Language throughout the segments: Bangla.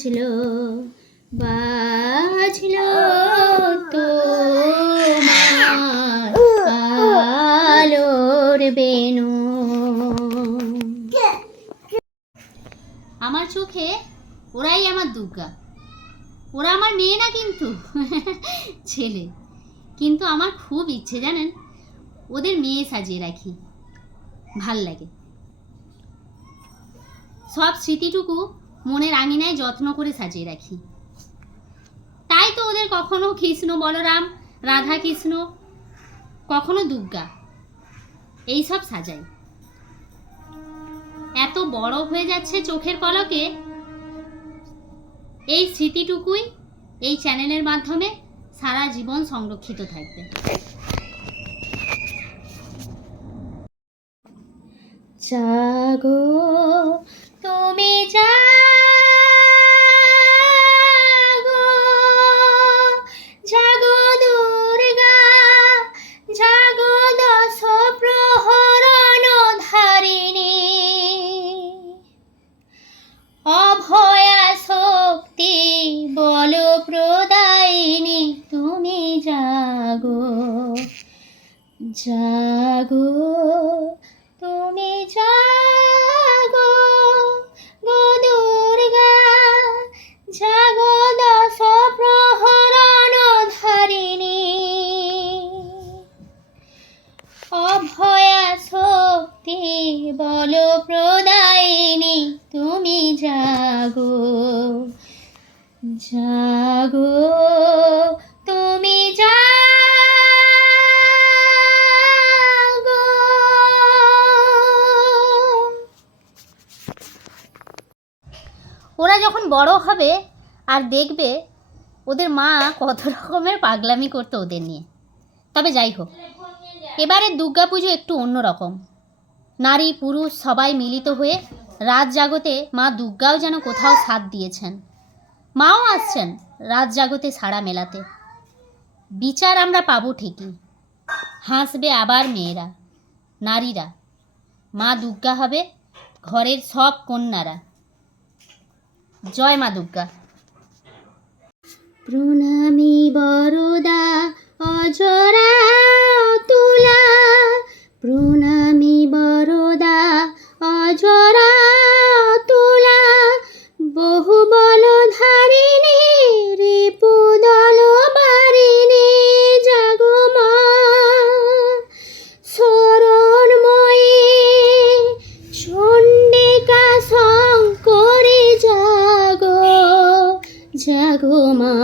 বাজলো বাজলো তোমার আলোর বেনু। আমার চোখে ওরাই আমার দুর্গা। ওরা আমার মেয়ে না, কিন্তু ছেলে। কিন্তু আমার খুব ইচ্ছে জানেন ওদের মেয়ে সাজিয়ে রাখি, ভাল লাগে। সব স্মৃতিটুকু মনের আঙিনায় যত্ন করে সাজিয়ে রাখি। তাই তো ওদের কখনো কৃষ্ণ বলরাম, রাধা কৃষ্ণ, কখনো দুর্গা, এইসব সাজাই। এত বড় হয়ে যাচ্ছে চোখের পলকে, এই স্মৃতিটুকুই এই চ্যানেলের মাধ্যমে সারা জীবন সংরক্ষিত থাকবে। জাগো তুমি জাগো, জাগো দুর্গা, জাগো দশ প্রহরণ ধারিণী, অভয়া শক্তি বল প্রদায়িনী, তুমি জাগো জাগো তুমি জাগো গো দুর্গা, জাগো দশ প্রহরণ ধারিণী, অভয়া শক্তি বল প্রদায়িনী, তুমি জাগো জাগো তুমি জাগো। ওরা যখন বড় হবে আর দেখবে ওদের মা কত রকমের পাগলামি করতো ওদের নিয়ে। তবে যাই হোক, এবারে দুর্গাপুজো একটু অন্যরকম। নারী পুরুষ সবাই মিলিত হয়ে রাত জাগতে মা দুর্গাও যেন কোথাও সাথ দিয়েছেন। মাও আসছেন রাত জাগতে সাড়া মেলাতে। বিচার আমরা পাবো ঠিকই, হাসবে আবার মেয়েরা, নারীরা। মা দুর্গা হবে ঘরের সব কন্যারা। জয় মা দুর্গা। প্রণামী বরদা অজরা তুলা, প্রণামী বরদা অজরা তুলা, বহু বল ধারিণী রিপুদল বারিণী, জাগো মা শরণময়ী চণ্ডিকা শঙ্করী, জাগো জাগো মা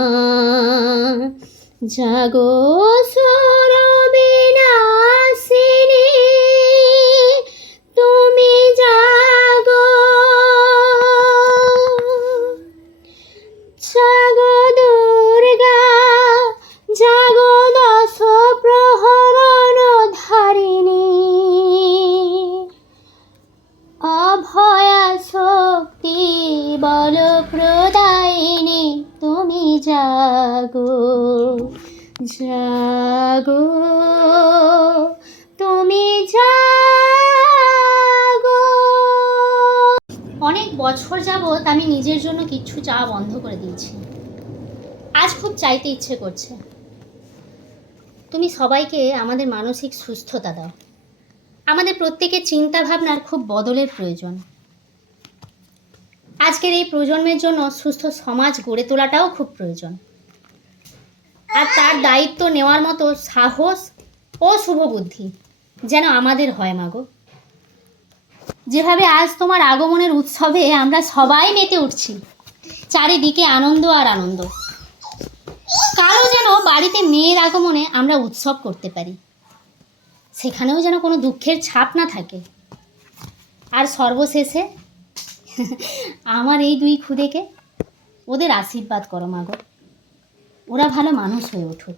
জাগো সরবিনাশিনী, তুমি জাগো জাগো দুর্গা, জাগো দশ প্রহরণ ধারিণী, অভয়া শক্তি বল প্রদায়িনী, তুমি জাগো জাগো তুমি জাগো। অনেক বছর যাবৎ আমি নিজের জন্য কিচ্ছু চাওয়া বন্ধ করে দিয়েছি। আজ খুব চাইতে ইচ্ছে করছে। তুমি সবাইকে আমাদের মানসিক সুস্থতা দাও। আমাদের প্রত্যেকের চিন্তা ভাবনার খুব বদলের প্রয়োজন। আজকের এই প্রজন্মের জন্য সুস্থ সমাজ গড়ে তোলাটাও খুব প্রয়োজন। আর তার দায়িত্ব নেওয়ার মতো সাহস ও শুভবুদ্ধি যেন আমাদের হয় মাগো। যেভাবে আজ তোমার আগমনের উৎসবে আমরা সবাই মেতে উঠছি, চারিদিকে আনন্দ আর আনন্দ। কারো যেন বাড়িতে মেয়ের আগমনে আমরা উৎসব করতে পারি, সেখানেও যেন কোনো দুঃখের ছাপ না থাকে। আর সর্বশেষে আমার এই দুই খুদেকে ওদের আশীর্বাদ করো মাগো, ওরা ভালো মানুষ হয়ে উঠুক।